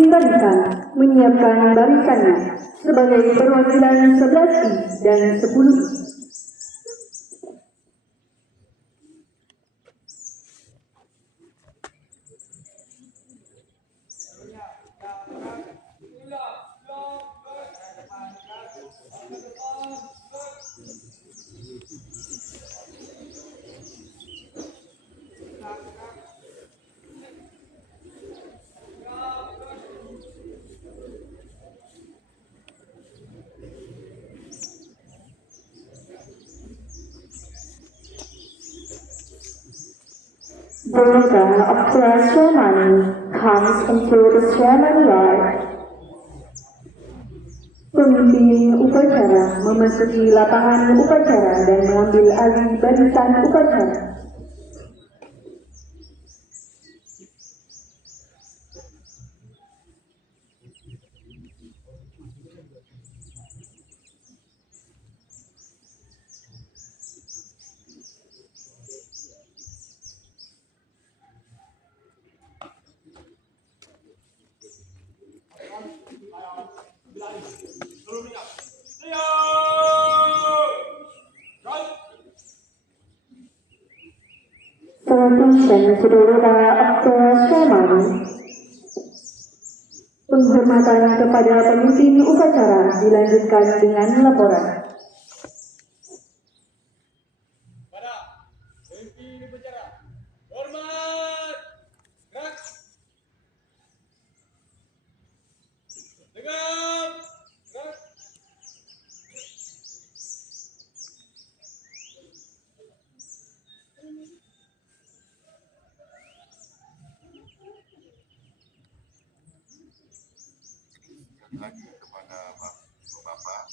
pemimpin barisan menyiapkan barisannya sebagai perwakilan 11I dan 10I. The leader of the ceremony comes into the ceremony yard. Pemimpin upacara memasuki lapangan upacara dan mengambil alih barisan upacara. Attention to the leader of the ceremony. Penghormatan kepada pemimpin upacara dilanjutkan dengan laporan. Pada pemimpin upacara, hormat, gerak, tegap, gerak. Lagi kepada Bapak Kepala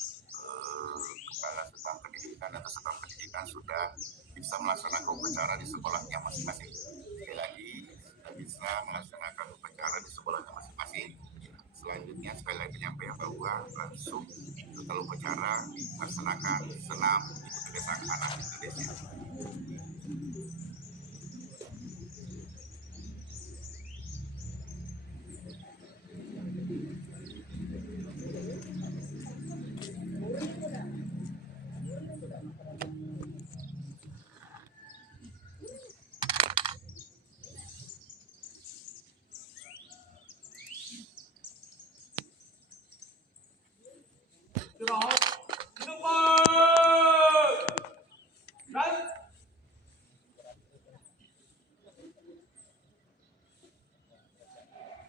Staf Pendidikan atau Staf Pendidikan sudah bisa melaksanakan upacara di sekolahnya masing-masing. Sekali lagi sudah bisa melaksanakan upacara di sekolahnya masing-masing. Selanjutnya sekali lagi menyampaikan bahwa langsung setelah upacara melaksanakan senam itu kebiasaan anak Indonesia.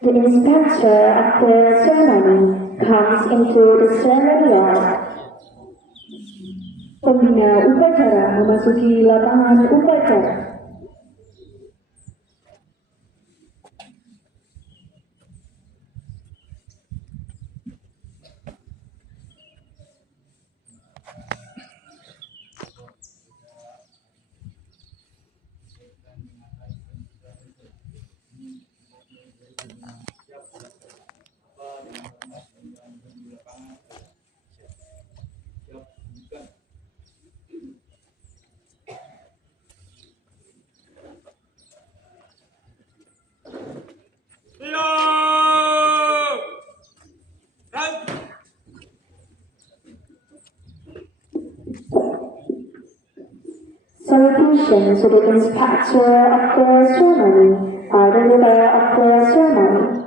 The inspector of the ceremony comes into the ceremony yard. Pembina upacara memasuki lapangan upacara. Salutation to the inspector of the ceremony by the leader of the ceremony.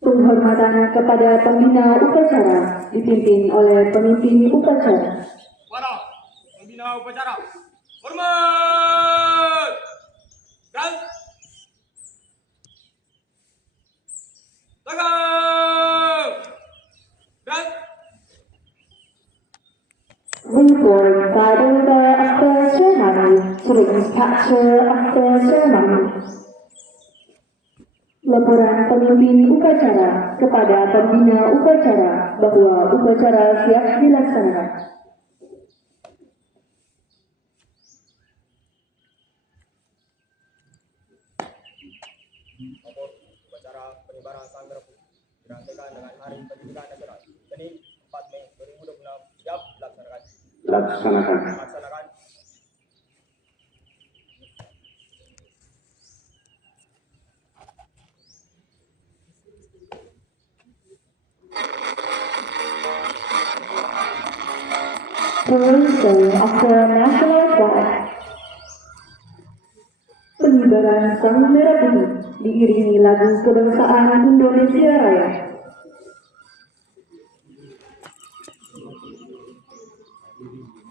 Penghormatan kepada pembina upacara dipimpin oleh pemimpin upacara. Para pembina upacara, hormat, gerak, tegap, gerak. Report by the leader of the ceremony to the inspector of the ceremony. Laporan pemimpin upacara kepada pembina upacara bahwa upacara siap dilaksanakan. Nomor upacara pengibaran sanggar dirangkaikan dengan Hari Pendidikan Nasional. Senin 4 Mei 2026 siap dilaksanakan. Laksanakan. Releasing of the national flag. Pengibaran sang merah putih diiringi lagu kebangsaan Indonesia Raya.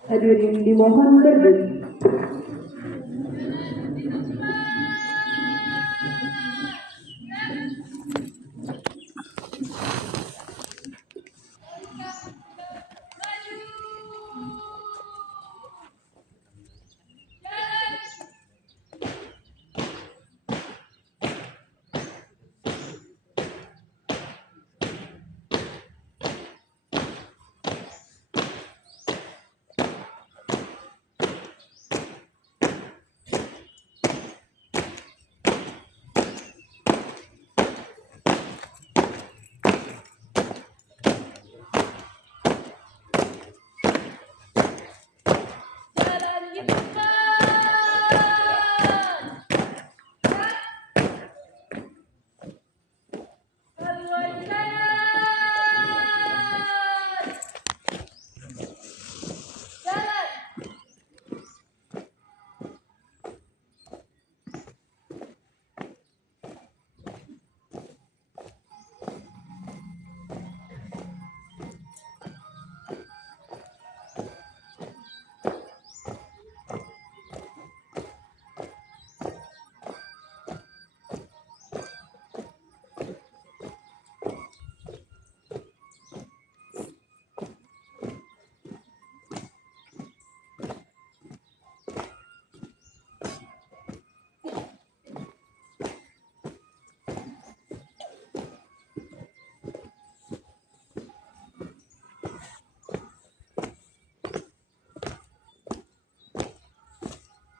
Hadirin dimohon berdiri.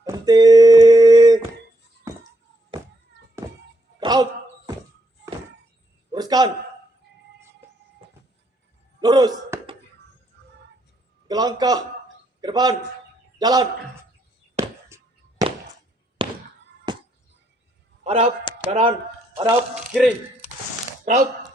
Penting. Crowd. Luruskan. Lurus. Gelangkah ke depan. Jalan. Hadap kanan, hadap kiri. Crowd.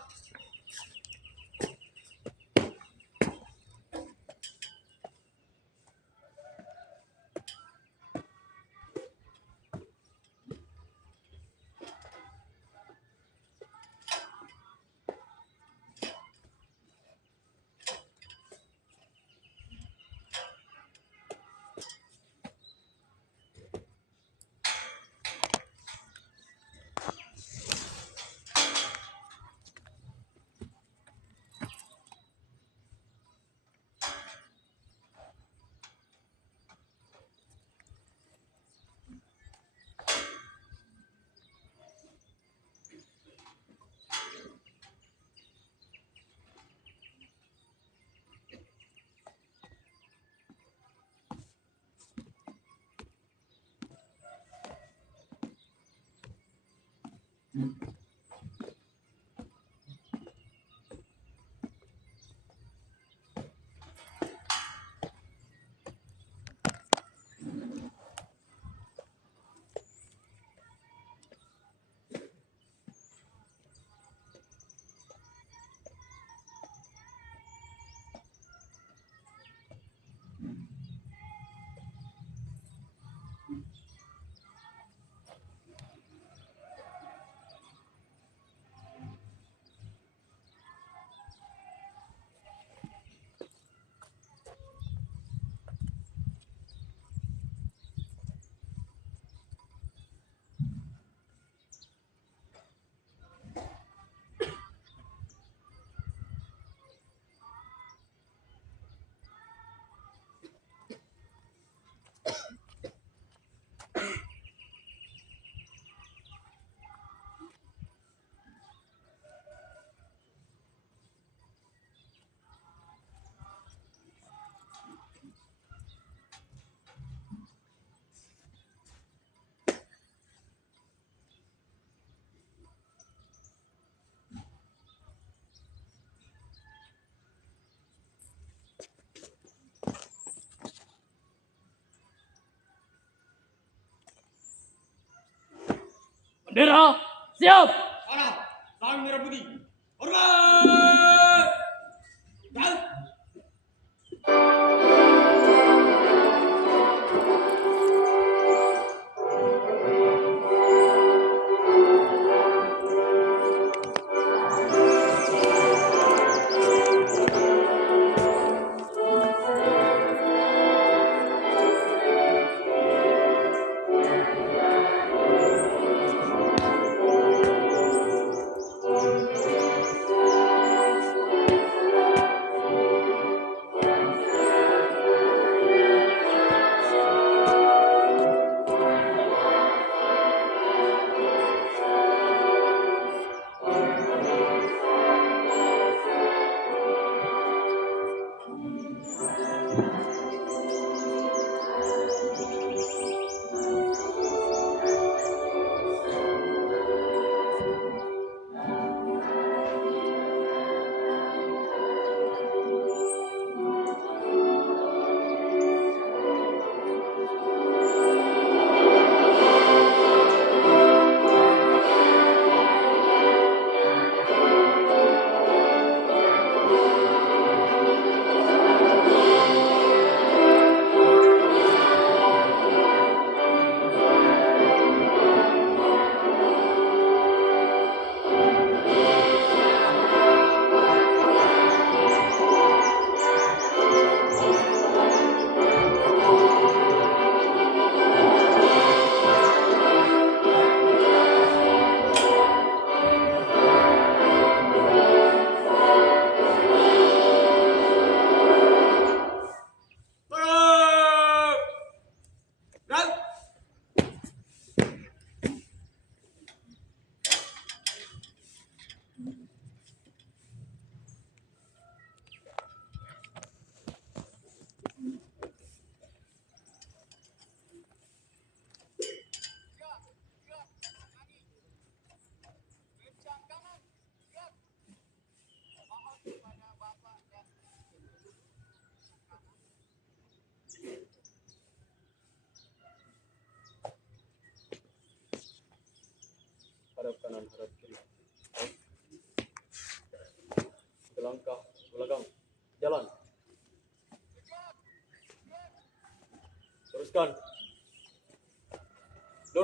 Bendera, siap! Arah, sang merah putih. Hormat! Dan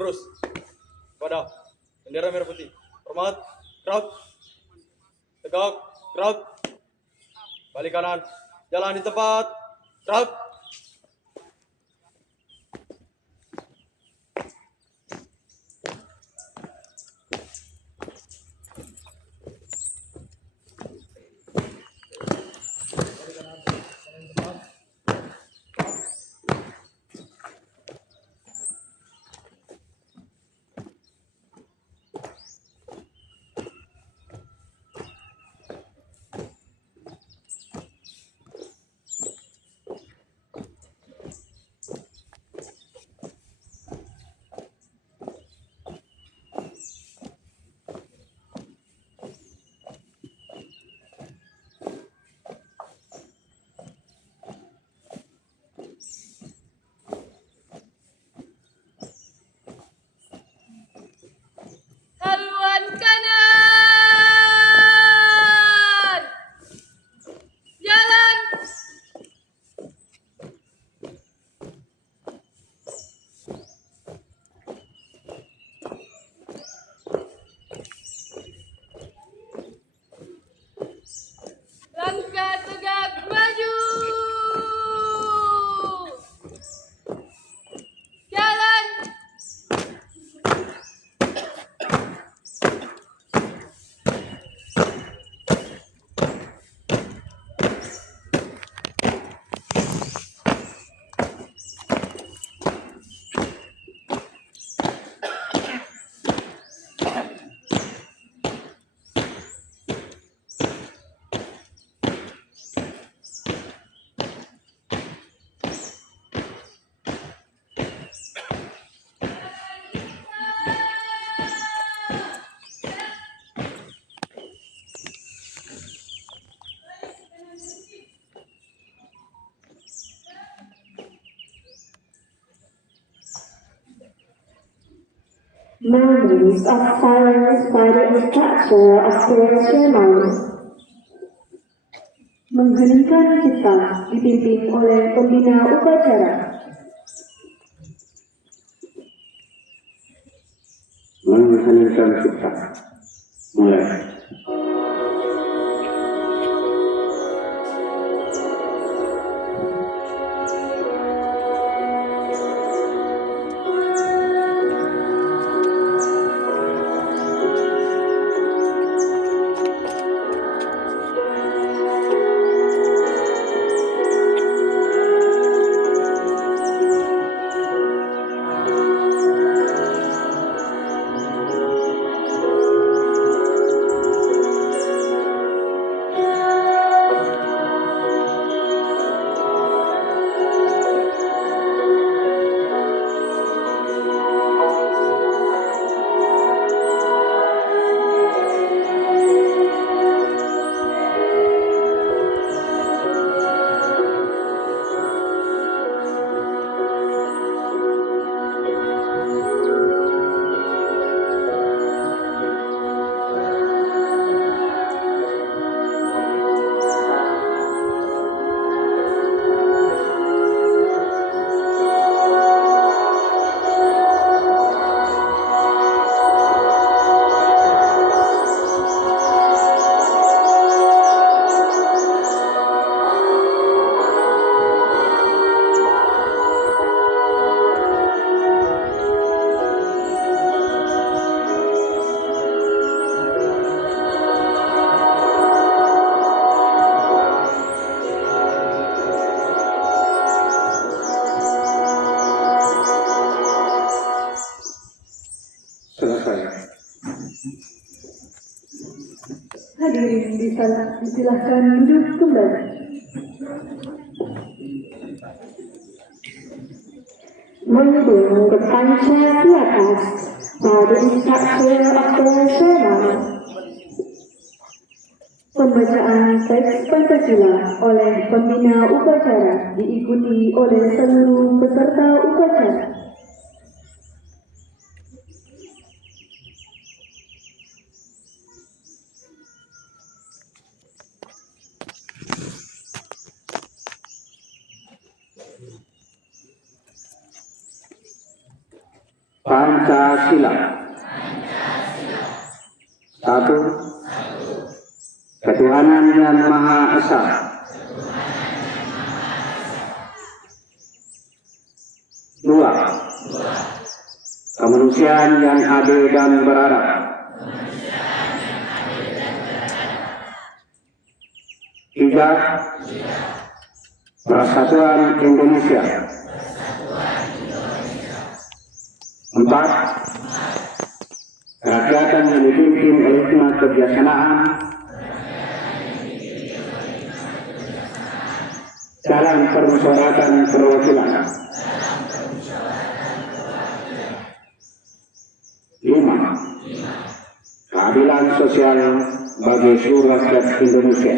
lurus. Wadah. Bendera merah putih. Hormat. Gerak. Tegak. Gerak. Balik kanan. Jalan di tempat. Gerak. Haluan kanan. Jalan. Langkah tegak maju. Jalan. Moments of silence by the instructor of Operational. Mengheningkan cipta dipimpin oleh pembina upacara. Mengheningkan cipta. Mulai. Hadirin disilahkan duduk kembali. Mendung berpancar di atas pada instructor operasional. Pembacaan teks Pancasila oleh pembina upacara diikuti oleh seluruh peserta upacara. Pancasila. Satu. Ketuhanan yang Maha Esa. Dua. Kemanusiaan yang adil dan beradab. Tiga. Persatuan Indonesia. Empat. Kerakyatan yang dipimpin oleh hikmat kebijaksanaan dalam permusyawaratan perwakilan. Lima. Keadilan sosial bagi seluruh rakyat Indonesia.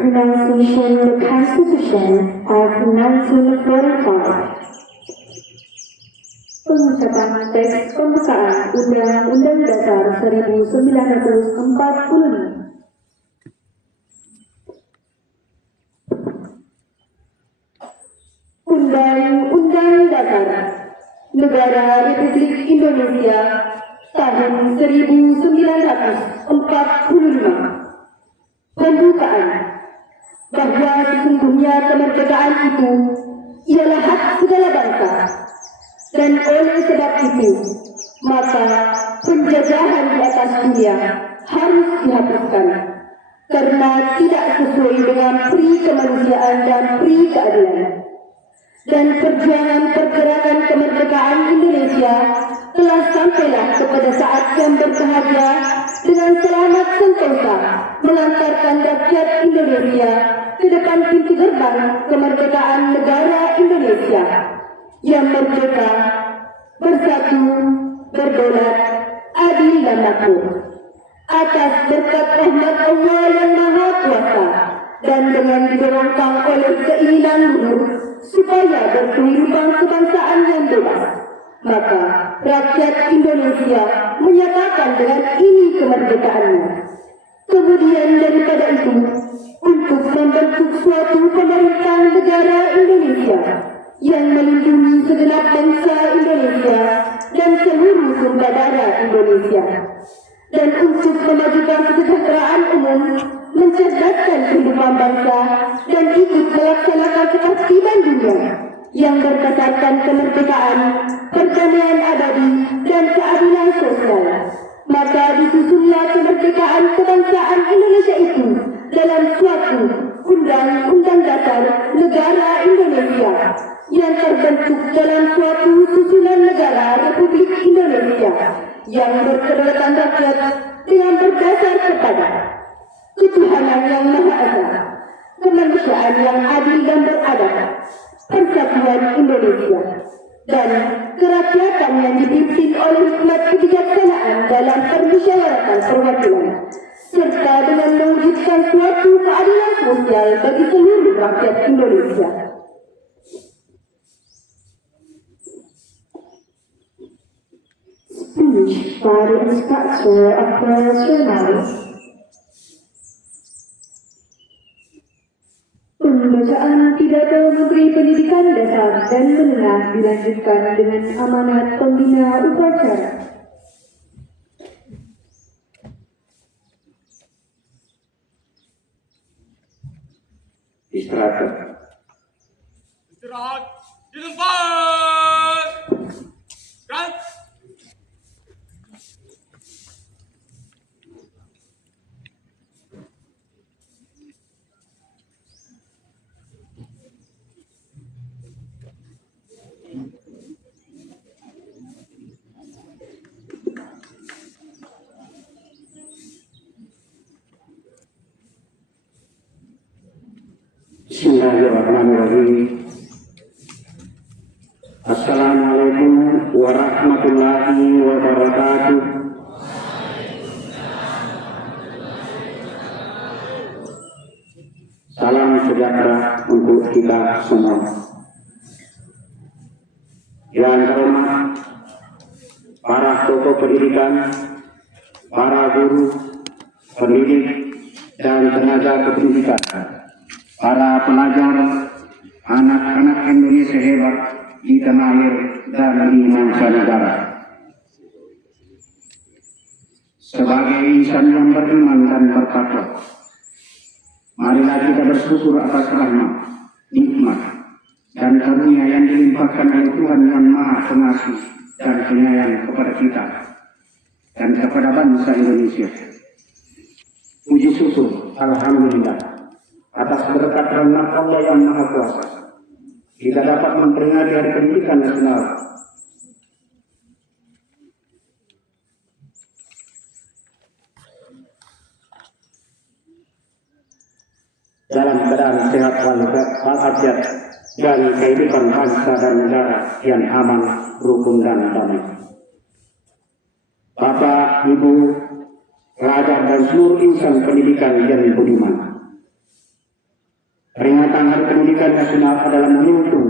Pronunciation of the Constitution of 1945. Pengucapan teks pembukaan Undang-Undang Dasar 1945. Undang-Undang Dasar Negara Republik Indonesia tahun 1945. Pembukaan bahwa sesungguhnya kemerdekaan itu ialah hak segala bangsa, dan oleh sebab itu maka penjajahan di atas dunia harus dihapuskan karena tidak sesuai dengan pri kemanusiaan dan pri keadilan. Dan perjuangan pergerakan kemerdekaan Indonesia telah sampailah kepada saat yang berbahagia dengan selamat sentosa mengantarkan rakyat Indonesia ke depan pintu gerbang kemerdekaan negara Indonesia yang merdeka, bersatu, berdaulat, adil dan makmur. Atas berkat rahmat Allah yang Maha Kuasa dan dengan didorongkan oleh keinginan luhur supaya berkehidupan kebangsaan yang bebas, maka rakyat Indonesia menyatakan dengan ini kemerdekaannya. Kemudian daripada itu, untuk membentuk suatu pemerintahan negara Indonesia yang melindungi segenap bangsa Indonesia dan seluruh sumber daya Indonesia, dan untuk memajukan kesejahteraan umum, mencerdaskan kehidupan bangsa, dan ikut melaksanakan ketertiban dunia yang berdasarkan kemerdekaan, perdamaian abadi, dan keadilan sosial. Maka disusunlah kemerdekaan kebangsaan Indonesia itu dalam suatu Undang-Undang Dasar Negara Indonesia yang terbentuk dalam suatu susunan negara Republik Indonesia yang berkedaulatan rakyat dengan berdasar kepada ketuhanan yang Maha Esa, kemanusiaan yang adil dan beradab, persatuan Indonesia, dan kerakyatan yang dipimpin oleh hikmat kebijaksanaan dalam permusyawaratan perwakilan, serta dengan mewujudkan suatu keadilan sosial bagi seluruh rakyat Indonesia. Speech by the Inspector of the Journalist. Pembacaan pidato Menteri Pendidikan Dasar dan Menengah dilanjutkan dengan amanat pembina upacara. Istirahat. Istirahat di tempat. Kan? Bismillahirrahmanirrahim. Assalamualaikum warahmatullahi wabarakatuh. untuk kita semua. Yang terhormat para tokoh pendidikan, para guru, pendidik, dan tenaga kependidikan, para pelajar, anak-anak Indonesia hebat di tanah air dan di mancanegara. Sebagai insan yang beriman dan bertakwa, marilah kita bersyukur atas rahmat, nikmat, dan karunia yang dilimpahkan oleh Tuhan yang Maha Pengasih dan Penyayang kepada kita dan kepada bangsa Indonesia. Puji syukur, alhamdulillah, atas berkat rahmat Allah yang Maha Kuasa, kita dapat memperingati Hari Pendidikan Nasional. Dalam keadaan sehat walafiat dan kehidupan bangsa dan negara yang aman, rukun dan damai. Bapak, Ibu, pelajar dan seluruh insan pendidikan yang budiman, peringatan Hari Pendidikan Nasional adalah momentum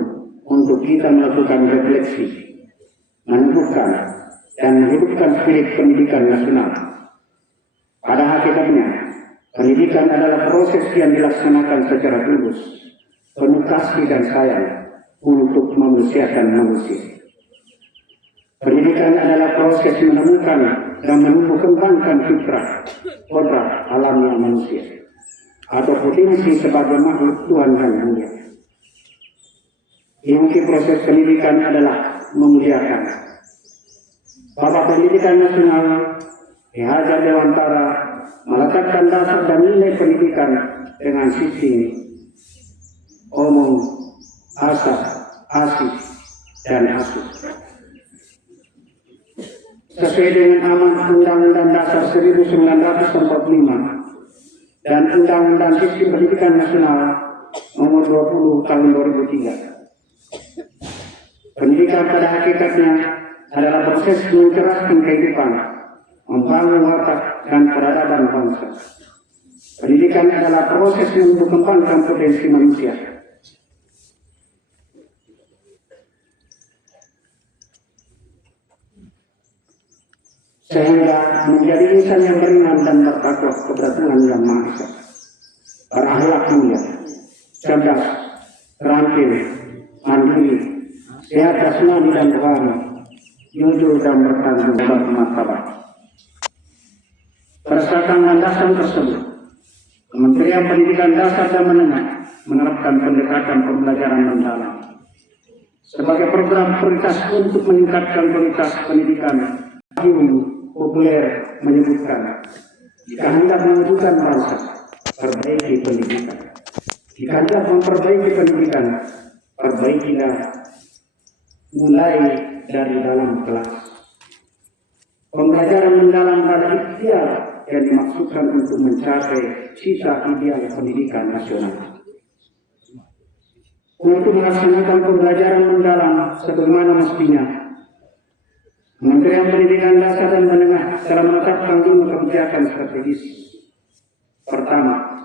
untuk kita melakukan refleksi, menumbuhkan dan menghidupkan spirit pendidikan nasional. Pada hakikatnya, pendidikan adalah proses yang dilaksanakan secara tulus, penuh kasih dan sayang untuk memanusiakan manusia. Pendidikan adalah proses menemukan dan menumbuh kembangkan fitrah, kodrat alamiah manusia, atau potensi sebagai makhluk Tuhan yang mulia. Inti proses pendidikan adalah memuliakan. Bapak Pendidikan Nasional Ki Hajar Dewantara meletakkan dasar dan nilai pendidikan dengan sistem omong, asah, asih, dan asuh. Sesuai dengan amanat Undang-Undang Dasar 1945 dan Undang-Undang Sistem Pendidikan Nasional Nomor 20 Tahun 2003. Pendidikan pada hakikatnya adalah proses mencerdaskan kehidupan, membangun watak dan peradaban bangsa. Pendidikan adalah proses yang mengembangkan potensi manusia. Sehingga menjadi insan yang beriman dan bertakwa kepada Tuhan yang Maha Esa, berakhlak mulia, cerdas, terampil, mandiri, sehat jasmani dan rohani, jujur dan bertanggung jawab martabat. Berdasarkan landasan tersebut, Kementerian Pendidikan Dasar dan Menengah menerapkan pendekatan pembelajaran mendalam sebagai program prioritas untuk meningkatkan kualitas pendidikan. Populer menyebutkan, jika hendak mewujudkan bangsa, perbaiki pendidikan. Jika hendak memperbaiki pendidikan, perbaikilah mulai dari dalam kelas. Pembelajaran mendalam pada ikhtiar yang dimaksudkan untuk mencapai cita ideal pendidikan nasional. Untuk melaksanakan pembelajaran mendalam sebagaimana mestinya, Kementerian Pendidikan Dasar dan Menengah telah menetapkan 5 kebijakan strategis. Pertama,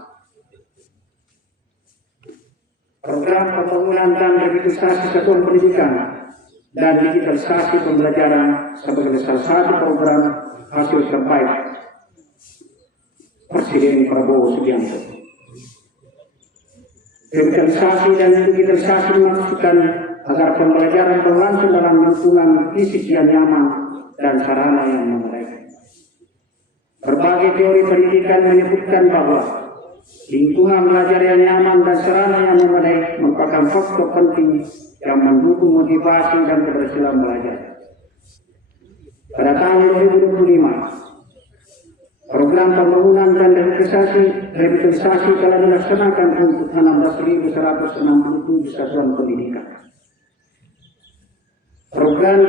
program pembangunan dan revitalisasi satuan pendidikan dan digitalisasi pembelajaran sebagai salah satu program hasil terbaik Presiden Prabowo Subianto. Revitalisasi dan digitalisasi dimaksudkan agar pembelajaran berlangsung dalam lingkungan fisik yang nyaman dan sarana yang memadai. Berbagai teori pendidikan menyebutkan bahwa lingkungan belajar yang nyaman dan sarana yang memadai merupakan faktor penting yang mendukung motivasi dan keberhasilan belajar. Pada tahun 2025, program pembangunan dan revitalisasi telah dilaksanakan untuk 16.167 satuan pendidikan. Program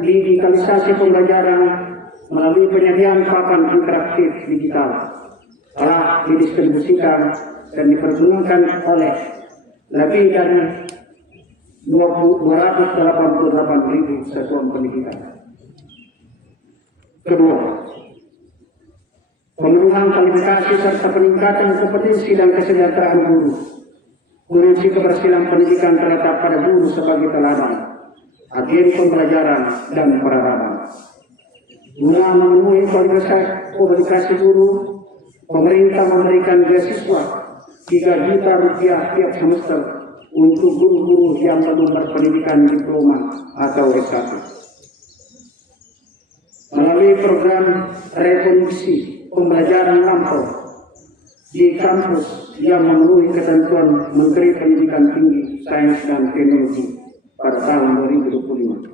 digitalisasi pembelajaran melalui penyediaan papan interaktif digital telah didistribusikan dan dipergunakan oleh lebih dari 288.000 satuan pendidikan. Kedua, pemenuhan kualifikasi serta peningkatan kompetensi dan kesejahteraan guru Kunci keberhasilan pendidikan terletak pada guru sebagai teladan, agen pembelajaran dan peradaban. Guna memenuhi kualifikasi guru, pemerintah memberikan beasiswa 3 juta rupiah tiap semester untuk guru-guru yang belum berpendidikan diploma atau S1. Melalui program revolusi pembelajaran lampau di kampus yang memenuhi ketentuan Menteri Pendidikan Tinggi, Sains dan Teknologi pada tahun 2025.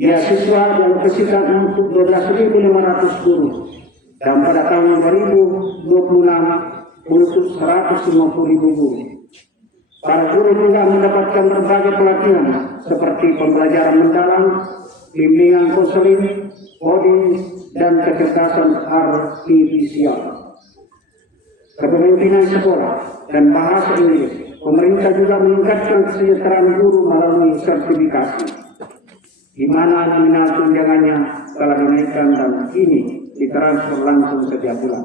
Beasiswa dialokasikan untuk 12.500 guru dan pada tahun 2026 untuk 150.000 guru. Para guru juga mendapatkan berbagai pelatihan seperti pembelajaran mendalam, bimbingan konseling, coding, dan kecerdasan artifisial. Kepemimpinan sekolah dan bahasa Inggris. Pemerintah juga meningkatkan kesejahteraan guru melalui sertifikasi, di mana nominal tunjangannya telah dinaikkan dan kini ditransfer langsung setiap bulan.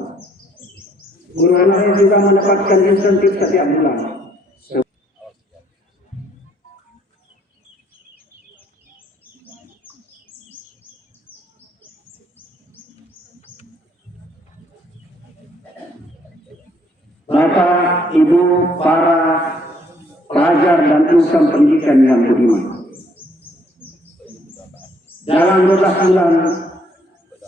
Guru honorer juga mendapatkan insentif setiap bulan. Bapak, Ibu, para pelajar dan insan pendidikan yang budiman. Dalam 12 bulan,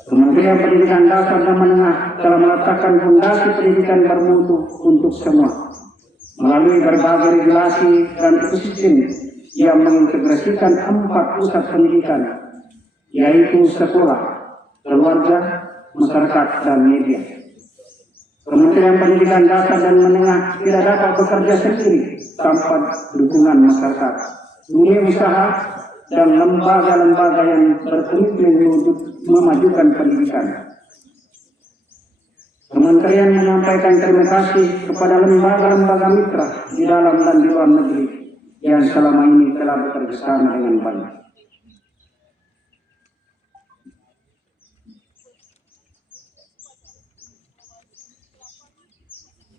Kementerian Pendidikan Dasar dan Menengah telah meletakkan fondasi pendidikan bermutu untuk semua melalui berbagai regulasi dan ekosistem yang mengintegrasikan 4 pusat pendidikan, yaitu sekolah, keluarga, masyarakat, dan media. Kementerian Pendidikan Dasar dan Menengah tidak dapat bekerja sendiri tanpa dukungan masyarakat, dunia usaha, dan lembaga-lembaga yang berkomitmen untuk memajukan pendidikan. Kementerian menyampaikan terima kasih kepada lembaga-lembaga mitra di dalam dan di luar negeri yang selama ini telah bekerja sama dengan baik.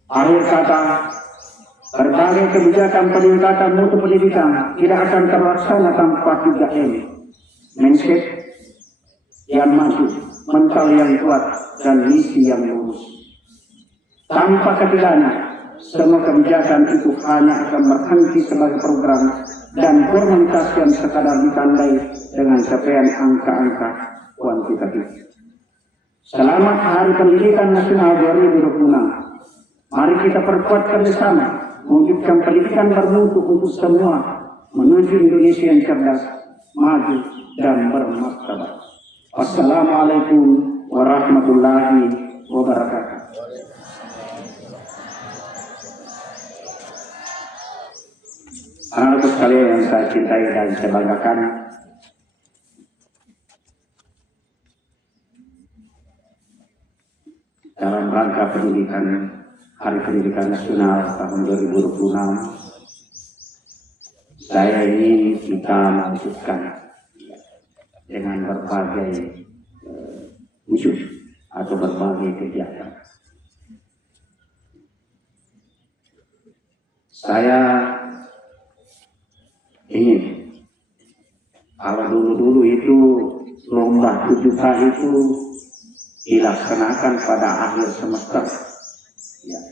Akhir kata, berbagai kebijakan peningkatan mutu pendidikan tidak akan terlaksana tanpa 3M. Mindset yang maju, mental yang kuat, dan misi yang lurus. Tanpa ketiganya, semua kebijakan itu hanya akan berhenti sebagai program dan formalitas yang sekadar ditandai dengan capaian angka-angka kuantitatif. Selamat Hari Pendidikan Nasional 2026. Mari kita perkuat kerjasama, mewujudkan pendidikan bermutu untuk semua, menuju Indonesia yang cerdas, maju, dan bermartabat. Wassalamualaikum warahmatullahi wabarakatuh. Anak-anak sekalian yang saya cintai dan saya banggakan, dalam rangka pendidikan Hari Pendidikan Nasional tahun 2026, saya ingin kita lanjutkan dengan berbagai isu atau berbagai kegiatan. Saya ingin, kalau dulu-dulu itu lomba 7K itu dilaksanakan pada akhir semester. Ya.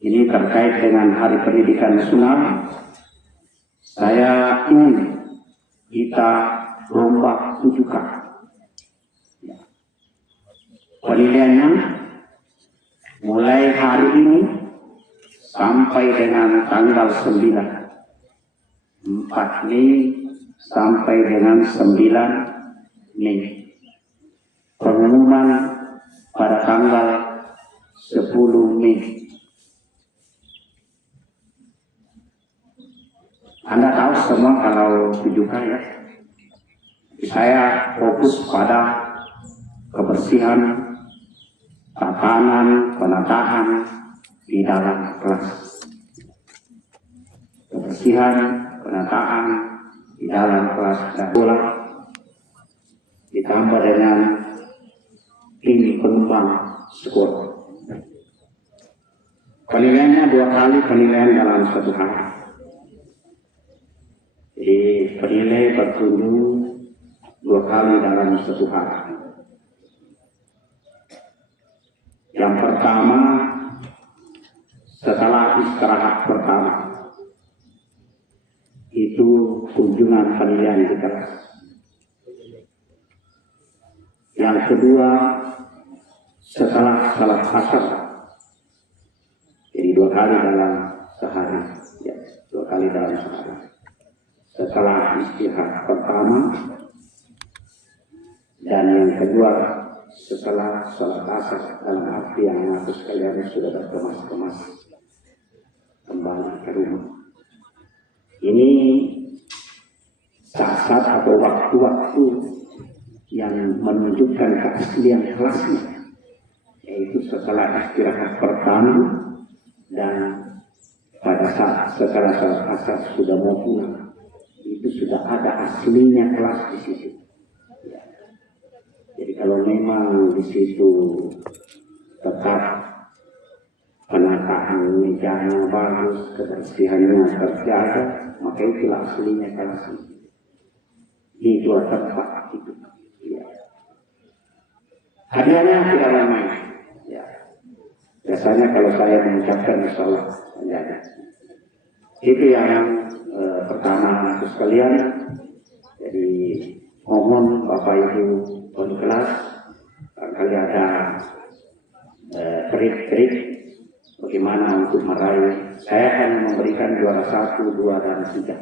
Ini terkait dengan Hari Pendidikan Nasional. Saya ingin kita lomba 7K. Ya. Penilaiannya mulai hari ini sampai dengan tanggal 9, 4 Mei sampai dengan 9 Mei. Pengumuman pada tanggal 10 Mei. Anda tahu semua kalau 7K ya. Saya fokus pada kebersihan, tatanan, penataan di dalam kelas. Kebersihan, penataan di dalam kelas dan sekolah ditambah dengan tim penumpang sekolah. Penilaiannya 2 kali penilaian dalam 1 hari. Jadi penilai berkunjung 2 kali dalam 1 hari. Yang pertama setelah istirahat pertama itu kunjungan penilaian di kelas. Yang kedua setelah salat asar. Jadi 2 kali dalam sehari, ya, 2 kali dalam sehari. Setelah istirahat pertama dan yang kedua setelah salat asar, dalam arti yang aku sekalian sudah berkemas-kemas kembali ke rumah. Ini saat-saat atau waktu-waktu yang menunjukkan keaslian kelasnya, yaitu setelah istirahat pertama dan pada saat setelah salat asar sudah mau pulang, itu sudah ada aslinya kelas di situ. Ya. Jadi kalau memang di situ tetap penataan mejanya bagus, kebersihannya terjaga, maka itulah aslinya kelas di 2 tempat itu. Ya. Hadiahnya tidak ramai. Ya. Biasanya kalau saya mengucapkan salat menjaga. Itu yang pertama sekalian. Jadi mohon Bapak Ibu wali kelas, kali ada trik-trik bagaimana untuk meraih. Saya akan memberikan juara 1, 2, dan 3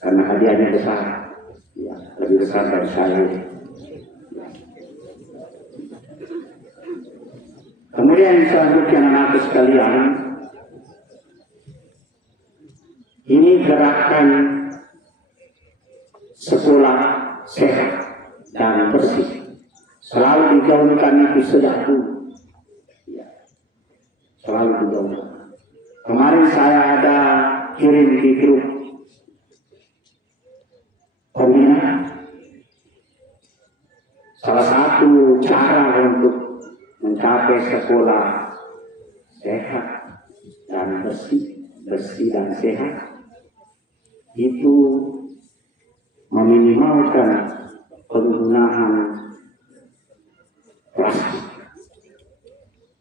karena hadiahnya besar, ya, lebih besar dari saya. Kemudian selanjutnya anak-anak sekalian, ini gerakan sekolah sehat dan bersih. Selalu digaungkan itu sejak dulu. Ya. Selalu digaungkan. Kemarin saya ada kirim di grup pembina. Salah satu cara untuk mencapai sekolah sehat dan bersih dan sehat itu meminimalkan penggunaan plastik.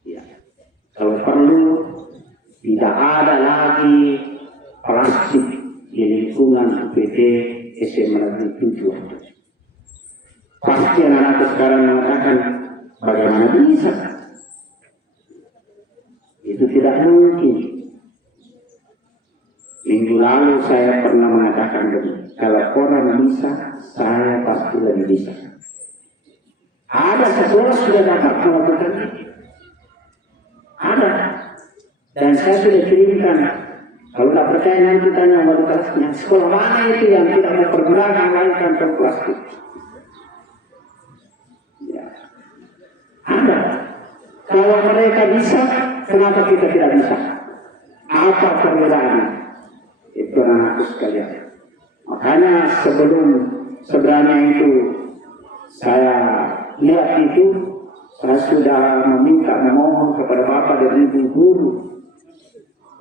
Ya. Kalau perlu tidak ada lagi plastik di lingkungan UPT SMA Negeri 7. Pasti anak-anak sekarang mengatakan, bagaimana bisa? Itu tidak mungkin. Minggu lalu saya pernah mengatakan begini, kalau orang bisa, saya pasti lebih bisa. Ada sekolah sudah dapat melakukan itu. Ada. Dan saya sudah kirimkan. Kalau tidak percaya nanti tanya wali kelasnya, sekolah mana itu yang tidak mau pergunakan lagi kantong plastik? Ya. Ada. Kalau mereka bisa, kenapa kita tidak bisa? Apa perbedaannya? Itu anak-anakku sekalian. Makanya sebenarnya itu saya lihat itu, saya sudah memohon kepada Bapak dan Ibu guru,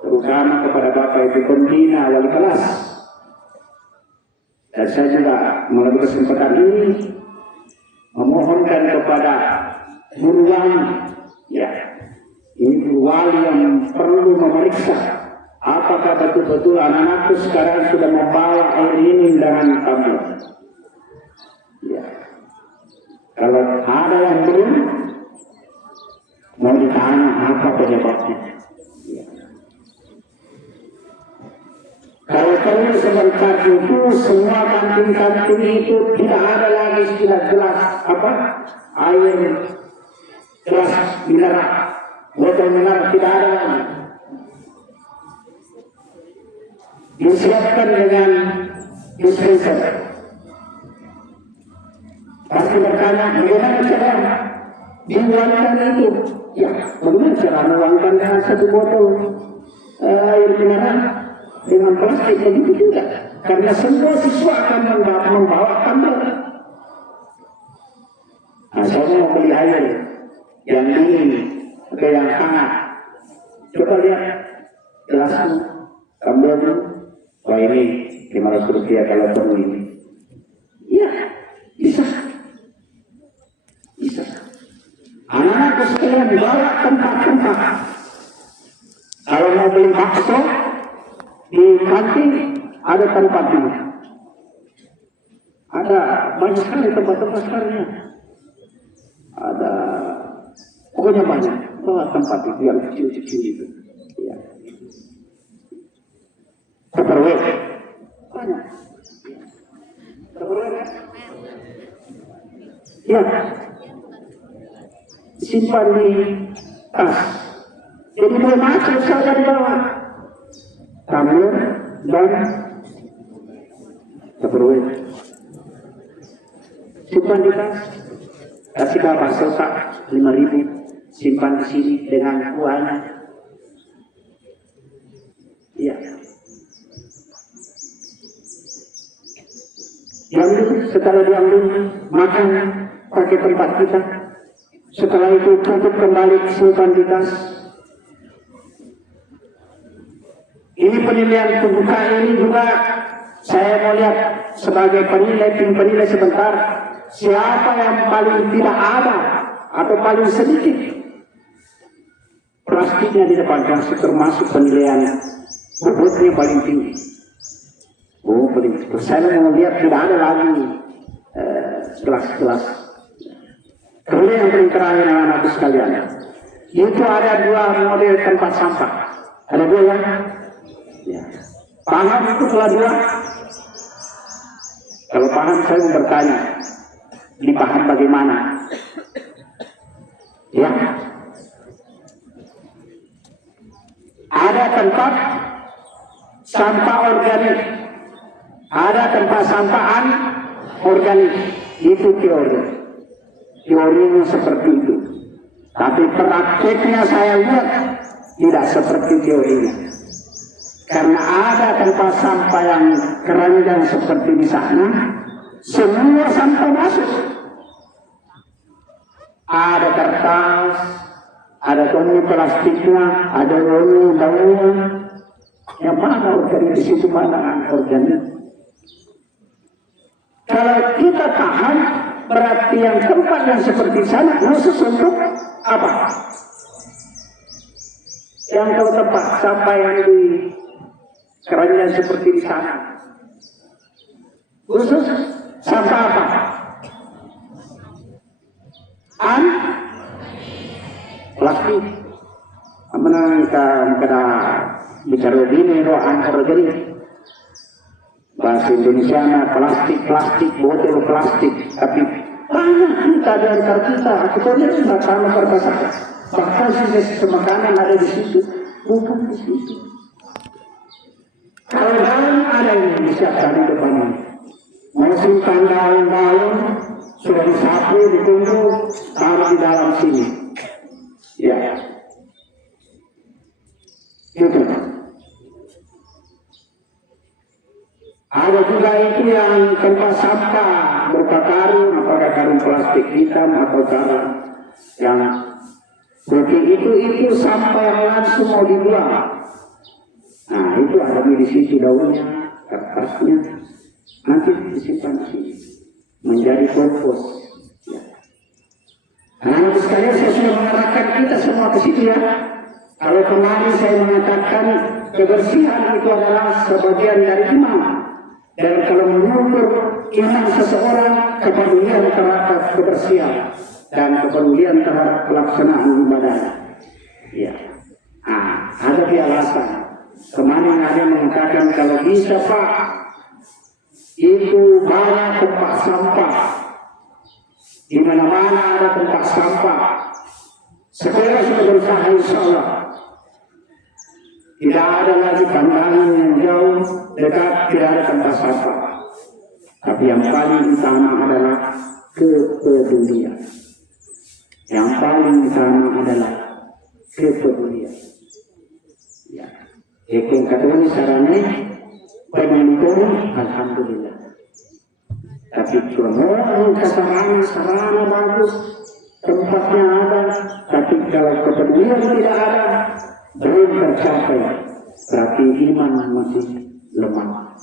terutama kepada Bapak Ibu pembina wali kelas. Dan saya juga melalui kesempatan ini memohonkan kepada guru wali, ya, ini guru wali yang perlu memeriksa apakah betul-betul anak-anakku sekarang sudah membawa air minum dengan tumbler. Ya. Kalau ada yang belum, mau ditanya apa penyebabnya. Ya. Kalau perlu sebentar itu semua kantin-kantin itu tidak ada lagi istilah gelas apa air gelas mineral, botol mineral tidak ada lagi. Disiapkan dengan dispenser. Pasti bertanya, bagaimana cara diuangkan itu? Ya, bagaimana cara menguangkan dengan 1 botol air mineral dengan plastik? Begitu juga. Karena semua siswa akan membawa tumbler. Nah, saya mau beli air yang dingin atau yang hangat. Coba lihat gelasmu, ambilmu. Wah ini 500 rupiah kalau perlu ini. Iya, bisa. Bisa. Anak-anak sekalian dibawa tempat-tempat. Kalau mau beli bakso di kantin ada tempatnya. Ada banyak sekali tempat-tempat sekarang. Ada pokoknya banyak. Bawa tempat itu yang kecil-kecil itu. Ya. Tupperware banyak. Tupperware ya. Simpan di tas. Jadi boleh masuk saja di bawah. Tumbler dan Tupperware. Simpan di tas. Kasih bakso tak 5.000. Simpan di sini dengan kuahnya. Iya. Diambil, setelah diambil makan pakai tempat kita. Setelah itu tutup kembali, simpan di tas. Ini penilaian pembuka ini juga saya mau lihat sebagai penilai sebentar. Siapa yang paling tidak ada atau paling sedikit plastiknya di depan kasih termasuk penilaian bobotnya paling tinggi. Oh, paling tinggi. Saya mau lihat tidak ada lagi kelas-kelas. Kemudian yang paling terakhir anak-anakku sekalian, itu ada 2 model tempat sampah. Ada 2 yang ya. Paham itu kalau 2? Kalau paham saya mau bertanya, dipaham bagaimana? Ya. Ada tempat sampah organik, ada tempat sampah anorganik. Itu teori. Teorinya seperti itu. Tapi prakteknya saya lihat tidak seperti teorinya. Karena ada tempat sampah yang keranjang seperti di sana, semua sampah masuk. Ada kertas, ada toni plastiknya, ada daunnya. Yang mana organik di situ, mana anorganik? Kalau kita paham, berarti yang tempat yang seperti sana khusus untuk apa? Yang tahu tempat sampah yang di keranjang seperti di sana khusus sampah apa? Plastik. Menang kita bicara begini loh, anorganik. Bahasa Indonesia plastik, botol plastik. Tapi banyak kita di antara kita, kita lihat nggak sama berbahasa. Bahkan sisa makanan ada di situ, bukan di situ. Kalau daun ada yang disiapkan di depannya. Mau simpan daun-daun, sudah disapu, ditunggu, taruh di dalam sini. Ya, itu. Ada juga itu yang tempat sampah berupa karung, apakah karung plastik hitam atau karung yang putih itu sampah yang langsung mau dibuang. Nah itu ada di situ daunnya, kertasnya, nanti disimpan di sini menjadi kompos. Ya. Nah sekalian saya sudah mengarahkan kita semua ke situ ya. Kalau kemarin saya mengatakan kebersihan itu adalah sebagian dari iman. Dan kalau mengukur iman seseorang, kepedulian terhadap kebersihan dan kepedulian terhadap pelaksanaan ibadah. Ya. Nah, ada alasan. Kemarin ada yang mengatakan kalau bisa Pak, itu banyak tempat sampah. Di mana-mana ada tempat sampah. Sekarang sudah berusaha insya Allah. Tidak ada lagi pandangan yang jauh, dekat, tidak ada tempat sampah. Tapi yang paling utama adalah kepedulian. Yang paling utama adalah kepedulian. Ya. Yang kedua sarana pemerintah, alhamdulillah. Tapi semua sarana bagus, tempatnya ada, tapi kalau kepedulian tidak ada, belum tercapai, berarti iman masih lemah.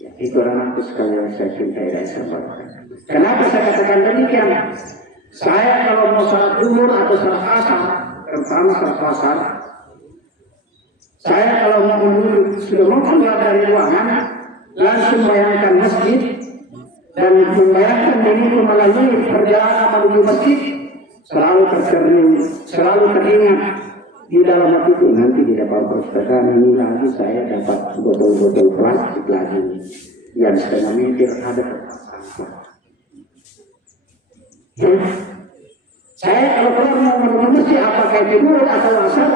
Ya, itu orang-orang sekalian saya cintai dan saya banggakan. Kenapa saya katakan demikian? Saya kalau mau salat zuhur atau salat asar, terutama salat asar, saya kalau mau sudah mau keluar dari ruangan, langsung bayangkan masjid dan membayangkan diri melalui perjalanan menuju masjid, selalu tercermin, selalu teringat di dalam hati itu, nanti di depan perpustakaan ini lagi saya dapat botol-botol plastik lagi yang setengah meter ada tempat sampah. Saya kalau keluar mau menuju masjid, apakah itu dulu atau asar,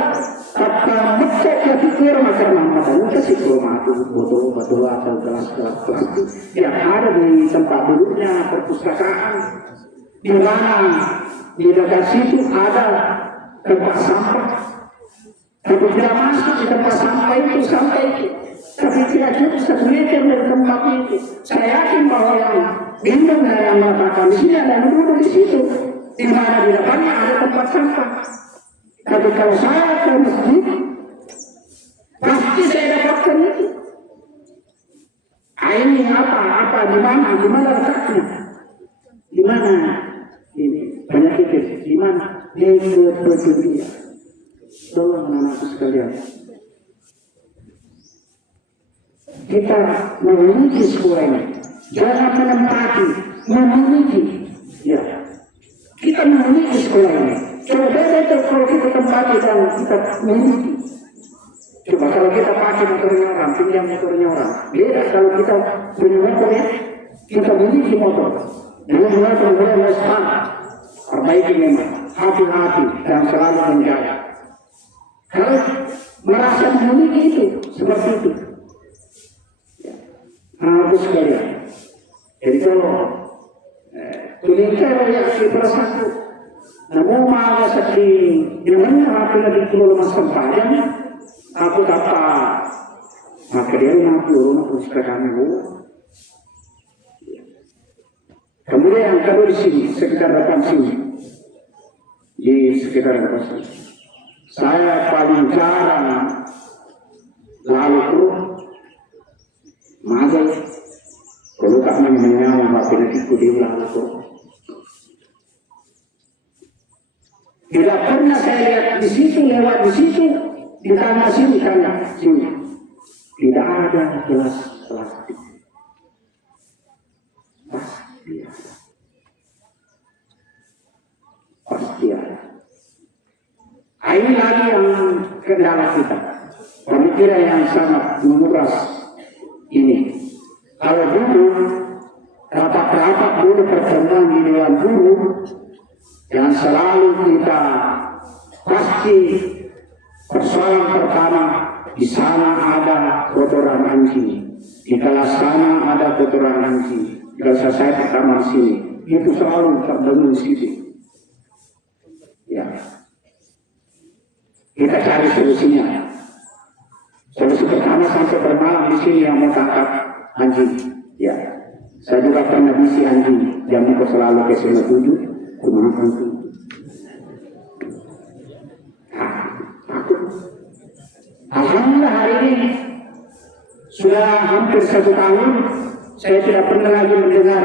kata mecek ya pikir maka nama dan kasih rumah itu botol-botol atau gelas-gelas plastik yang ada di tempat duduknya perpustakaan, di mana di dekat situ ada tempat sampah. Tapi tidak masuk di tempat sampah itu sampai itu, tapi tidak cukup 1 meter dari tempat itu. Saya yakin bahwa yang bingung dan yang mengatakan di sini ada yang duduk di situ, di mana di depannya ada tempat sampah. Tapi kalau saya ke masjid, pasti saya dapatkan itu. Ini apa, di mana letaknya? Di mana ini penyakit itu? Di mana? Di kepedulian. Tolong anak-anakku sekalian, kita memiliki sekolah ini, jangan menempati, memiliki. Ya, kita memiliki sekolah ini. Coba beda kalau kita tempati dan kita memiliki. Coba kalau kita pakai motornya orang, pinjam motornya orang, beda kalau kita punya motor ya, kita memiliki motor. Dengan motor boleh semangat, perbaiki memang, hati-hati dan selalu menjaga. Kalau merasa memiliki itu, seperti itu. Harus sekalian. Jadi kalau kulingkar reaksi persatu, namun malah sakit, dimana aku lagi keluar rumah sempadan, aku dapat, maka dia rumah perpustakaan itu. Kemudian yang kedua di sini, sekitar depan sini, di sekitar depan sini. Saya paling jarang lalu tuh magai kalau tak mengenal apa itu diulang tuh. Tidak pernah saya lihat di situ, lewat di situ, di tanah sini, sini. Tidak ada gelas plastik. Pasti ada. Pasti ada. Ini lagi yang kendala kita, pemikiran yang sangat menguras ini. Kalau dulu rapat-rapat dulu pertemuan di Dewan Guru, yang selalu kita pasti persoalan pertama di sana ada kotoran anjing, di kelas sana ada kotoran anjing, di kelas saya pertama di sini, itu selalu terdengar di sini. Ya. Kita cari solusinya. Solusi pertama sampai bermalam di sini yang mau tangkap anjing. Ya, saya juga pernah bisi anjing. Jam itu selalu ke 7, kemakan itu. Takut. Alhamdulillah hari ini sudah hampir 1 tahun saya tidak pernah lagi mendengar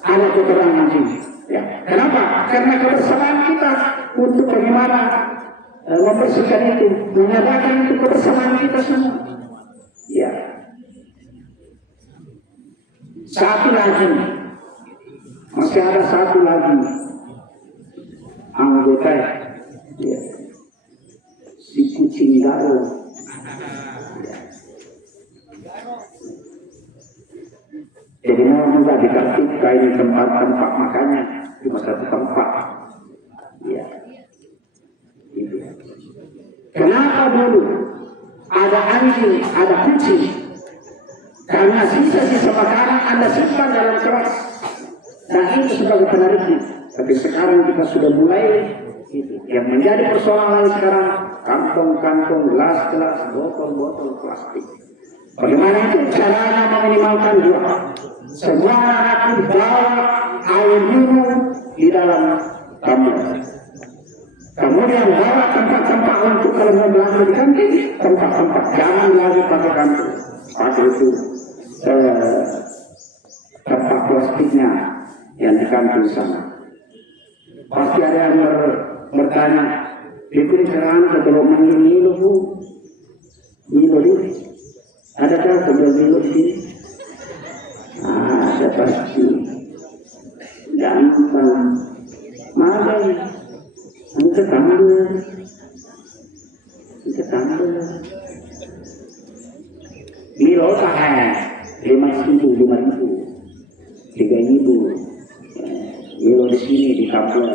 ada kotoran anjing. Ya, kenapa? Karena kebersamaan kita untuk bagaimana membersihkan itu, menyatakan itu kebersamaan kita semua. Ya. Satu lagi, masih ada satu lagi anggota, ya, si kucing garo. Ya. Jadi mau juga ditertibkan ini tempat-tempat makannya cuma satu tempat. Ya. Kenapa dulu ada anjing, ada kucing? Karena sisa-sisa makanan Anda simpan dalam kelas. Dan itu sebagai penariknya. Tapi sekarang kita sudah mulai itu. Yang menjadi persoalan sekarang kantong-kantong, gelas-gelas, botol-botol plastik. Bagaimana itu caranya meminimalkan dua? Semua anak bawa air minum di dalam tumbler. Kemudian bawa tempat-tempat untuk kalau mau belanja di kantin, tempat-tempat jangan lagi pakai kantin, pakai itu tempat plastiknya yang di kantin sana. Pasti ada yang bertanya, itu sekarang kalau manggil Milo bu, Milo ini, adakah penjual Milo di sini? Ada pasti, gampang, magai, angkat tambah, Milo sahih, 5.000, 3.000. Milo di sini di Kampung.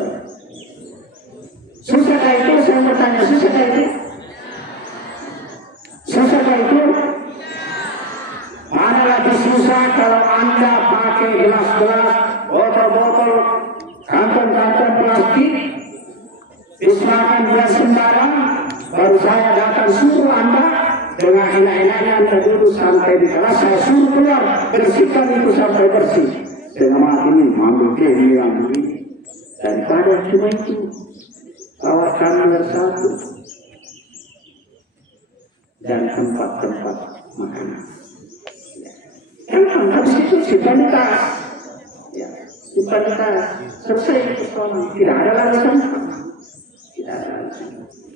Susahkah itu? Saya bertanya, susahkah itu? Susahkah itu? Mana lagi susah kalau Anda pakai gelas-gelas, botol-botol, kantong-kantong plastik, diserahkan biar sembarang, baru saya datang suruh Anda dengan enak-enaknya Anda duduk sampai di kelas, saya suruh keluar, bersihkan itu sampai bersih. Dengan mati ini, ambil ini, daripada cuma itu, bawa kamar satu, dan tempat-tempat makanan. Kan habis itu simpan di tas, simpan di tas, selesai persoalan, tidak ada lagi sampah.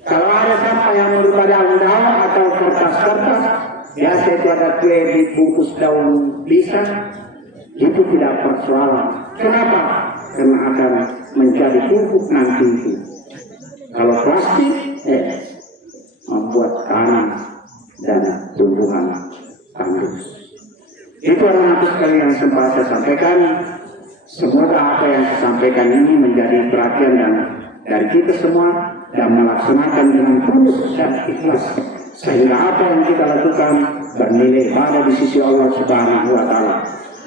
Kalau ada sampah yang berupa daun-daun atau kertas-kertas, biasa itu ada kue dibungkus daun pisang, itu tidak persoalan. Kenapa? Karena akan menjadi pupuk nanti itu. Kalau plastik, membuat tanah dan tumbuhan tandus. Itu anak sekali yang sempat saya sampaikan. Semoga apa yang saya sampaikan ini menjadi perhatian dan dari kita semua dan melaksanakan dengan tulus dan ikhlas sehingga apa yang kita lakukan bernilai pada di sisi Allah Subhanahu wa taala.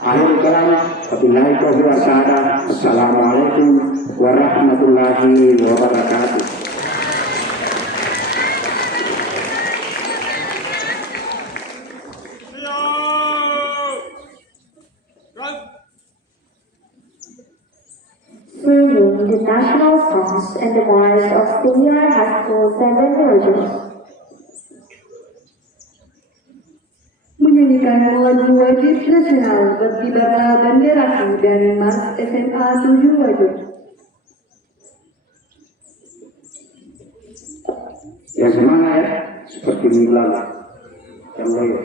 Akhir kalam, wabillahi taufiq wal hidayah. Assalamualaikum warahmatullahi wabarakatuh. Singing the national songs and the march of Senior High School 7 Villages. Menyanyikan lagu wajib nasional berkibarlah benderaku dan Mas SMA 7 Wajib. Yang semangat ya, seperti minggu lalu. Yang loyo.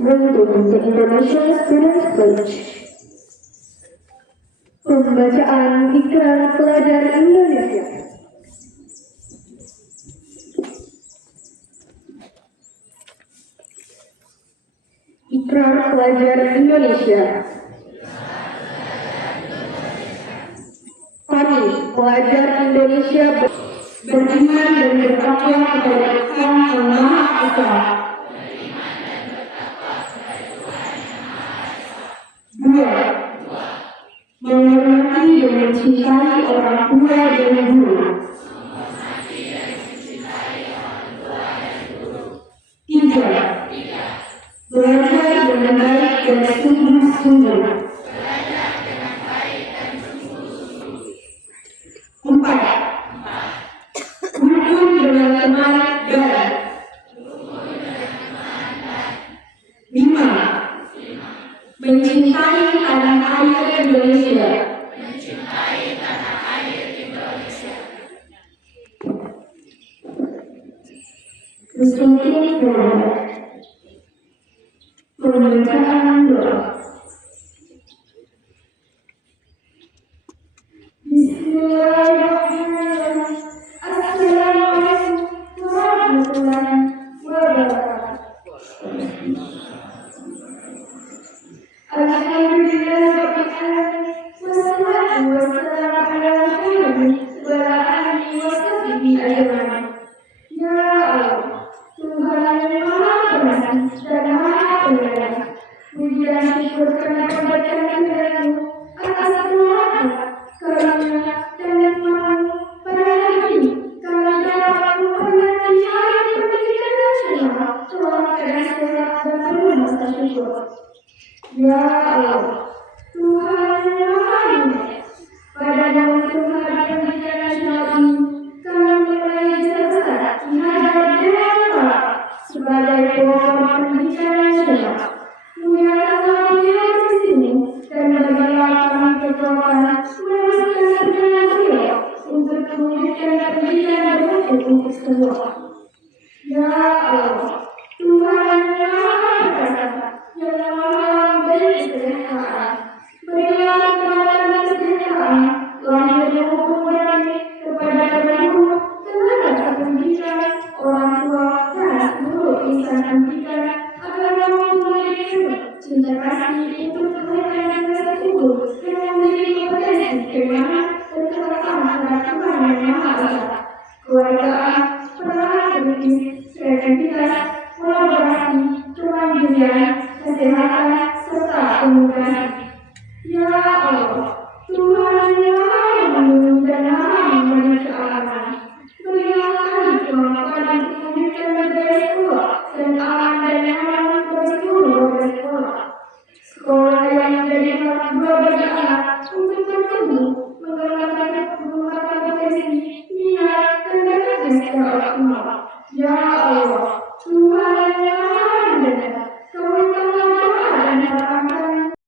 Berikut the Indonesian Students Pledge. Pembacaan Ikrar Pelajar Indonesia. Ikrar Pelajar Indonesia. Kami, pelajar Indonesia, beriman dan bertakwa kepada Tuhan Yang Maha Esa. Dua, menghormati dan mencintai orang tua dan guru. Tiga, belajar dengan baik dan sungguh-sungguh. Empat, rukun dengan teman baik. Lima, mencintai tanah air Indonesia. Bersumpah doa. Pembacaan doa. Bismillahirrahmanirrahim. Assalamualaikum warahmatullahi wabarakatuh. Alhamdulillah rabbil alamin. Wassalatu wassalamu ala Muhammadin wa ala alihi wa sahbihi ajma'in. Ya Allah, Tuhan yang Maha Pengasih dan Maha Penyayang, puji dan syukur kami panjatkan kepadamu atas semua rahmat, karunia dan nikmat-Mu pada hari ini. Kami dapat memperingati Hari Pendidikan Nasional dalam keadaan sehat dan penuh rasa syukur. Ya Allah, Tuhan yang Maha Mulia, pada momentum Hari Pendidikan Nasional ini, kami mulai besar di hadapan Dewan Kepala sebagai pelopor pendidikan nasional. Muliakanlah beliau di sini dan berilah kami kekuatan meneruskan perjalanan beliau untuk mewujudkan pendidikan bermutu untuk semua. Ya Allah, Tuhan yang Maha Perkasa, yang Maha memberi kesejahteraan, berilah kekuatan dan kesejahteraan lahir dan hukum berani kepada guru, tenaga pendidikan, orang tua, dan seluruh insan pendidikan agar kami memiliki cinta kasih untuk kebaikan dan kesatuan dan memiliki kompetensi keimanan dan ketaatan terhadap Tuhan yang Maha Esa. Keluargaan, perlahan kritis, kreativitas, kolaborasi, kemandirian, kesehatan, serta komunikasi. Ya Allah, Tuhan yang Maha Melindungi dan Maha memberi keamanan, berilah kami kemampuan untuk mewujudkan negara sekolah dan aman dan nyaman bagi seluruh warga sekolah. Sekolah yang menjadi tempat bagi anak untuk bertemu, mengembangkan kompetensi, minat, dan bakat secara optimal.